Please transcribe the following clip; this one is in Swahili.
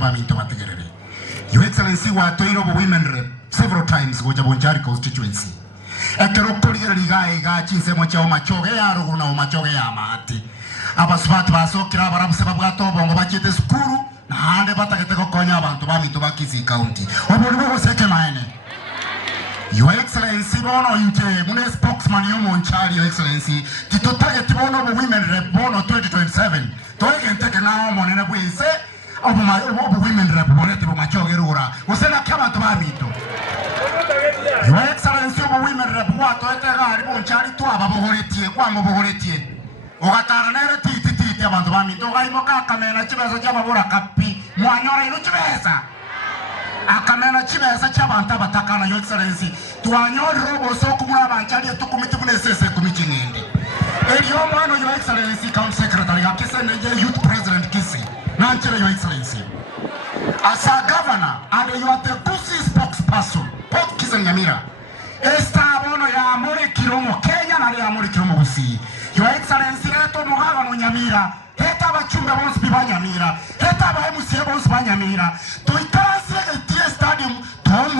ba minto bategerere. Your Excellency wa toiro bo women rep several times go Jabonjari constituency. Ekero kolira ligae ga chinse mo chao machoge ya rugu na machoge ya mati. Abasbat baso kira barabu sababu gato bongo bachete skuru na hande batakete ko konya abantu ba minto ba Kisii County. Obolibo go seke maene. Your Excellency bono inche mune spokesman yo monchari Your Excellency tito target bono bo women rep bono 2027 toege nteke na monene bwise obo women rep bono tibo machoge rura usena kama tobamito. Your Excellency obo women rep wato etega monchari to ababogoretie kwa ngobogoretie ogatara nere titi abantu bamito gaimoka kamena chibezo cyababura kapi mwanyora ino chibeza akamena chibeza cy'abantu abatakana. Your Excellency twanyora robo soko muri abanchari tukumiti kunesese kumichinende eriyo mwana. Your Excellency Council Secretary akisene Youth President Kisii nanchere. Your Excellency as a governor and you are the Kisii spokesperson Port Kisii Nyamira esta bono ya amore kiromo Kenya na ya amore kiromo Kisii. Your Excellency eto muhaga no Nyamira heta bachumba bonse bibanyamira heta ba MCA bonse banyamira toika